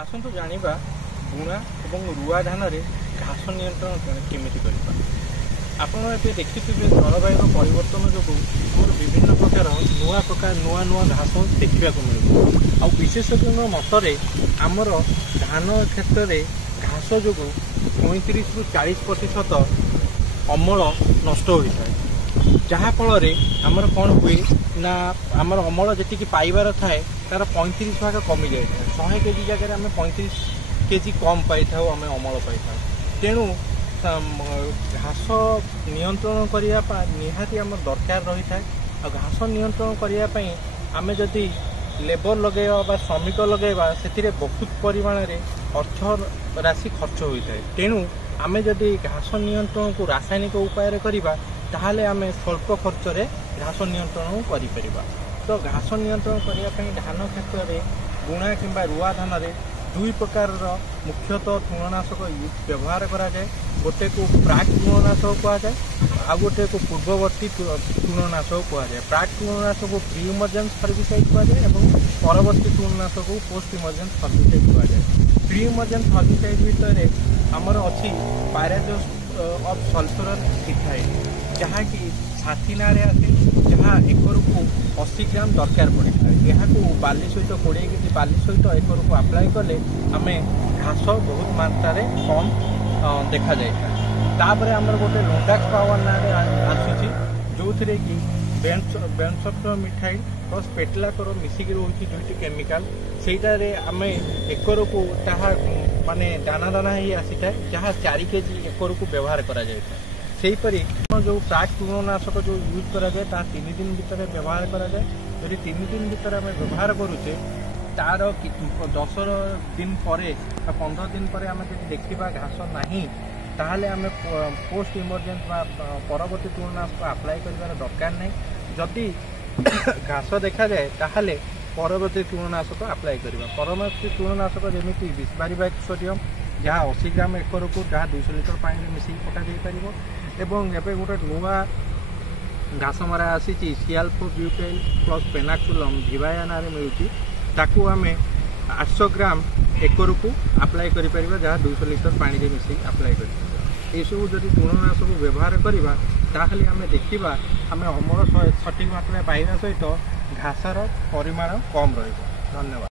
आसतु जानिबा बुणा एवं रुआ धान रे घास नियंत्रण केमिति करिबा। आपण ए देखिथिबे जलवायु परिवर्तन जो आमर विभिन्न प्रकार नुआ घास देखा मिलू। आ विशेषज्ञ मतरे आमर धान क्षेत्र में घास जो 35 ରୁ 40% अमल नष्ट होता है, जहाँफल आमर कौन हुए ना आमर अमल जी पाइबार थाए तार 35 भाग कमी जाए। 100 केजी जगह आम 35 केजी कम पाई आम अमल पाई। तेणु घास नियंत्रण करने निहाती आम दरकार रही है। घास नियंत्रण करने आम जदि लेबर लगेवा श्रमिक लगेवा से बहुत परिमाण अर्थ राशि खर्च होता है। तेणु आम जदि घास नियंत्रण को रासायनिक उपाय करवा ताहले आम स्वल्प खर्च रे घास नियंत्रण करिपरिबा। तो घास नियंत्रण करने धान क्षेत्र में बुणा किंबा रुआ धान में दुई प्रकार मुख्यतः तृणनाशक व्यवहार करा जाए। गोटे को प्राक तृणनाशक कहुए, आ गोटे को पूर्ववर्ती तृणनाशक कहुए। प्राक तृणनाशक को प्री इमर्जेंस हर्बिसाइड कहुए और परवर्ती तृणनाशक को पोस्ट इमर्जेंस हर्बिसाइड कहुए। प्री इमर्जेंस हर्बिसाइड भितर आमर अच्छी पायराजोस ऑफ सल्फ्यूरस इथाइल जहाँकि छाती ना आसे, जहाँ एकर को 80 ग्राम दरकार पड़े। यहाँ बाली सहित 20 केजी बाली सहित एकर को अप्लाई कले आम घास बहुत मात्रा कम देखा जाए। तापर आमर गोटे लोंडाक्स पावर ना आसूची जो थी कि बेंसफ्ट मिठाई प्लस पेटलाकर मिसिकी रोचे दुईटी केमिकाल सेटारे आम एकर को ताहा माने दाना दाना ही आसी था, जहाँ 4 केजी एकर को व्यवहार करा जाए। सेहीपरि जो प्राक तृणनाशक जो यूज करा जाए 3 दिन भीतर व्यवहार करा जाए। यदि 3 दिन भीतर आम व्यवहार करुचे तार 10 दिन पर 15 दिन पर आम देखा घास नहीं ताहले आम पोस्ट इमर्जेंस परवर्ती तृणनाशक अप्लाई कर दरकार नहीं। जदि घास देखा जाए ताहले परवर्ती तृणनाशक अप्लाई करवा। परवर्ती तृणनाशक जमी बिस्मारीबाइक सोडियम जहाँ 80 ग्राम एकर को जहाँ 200 लिटर पानी मिसिक पका पार। एवं एवं गोटे नुआ घास मरा आसी सियाल्फो ब्यूटाइल प्लस पेनाकुलम भिवाया ना मिलूँ ताकू आम 800 ग्राम एकर को अप्लाई करें, जहाँ 200 लिटर पानी मिसिक अप्लाई कर। यू जब तृणनाशक व्यवहार करवा ताहले आम देखा आम अमल सठिक मात्रा पाइबा सहित घासर परिमाण कम रही। धन्यवाद।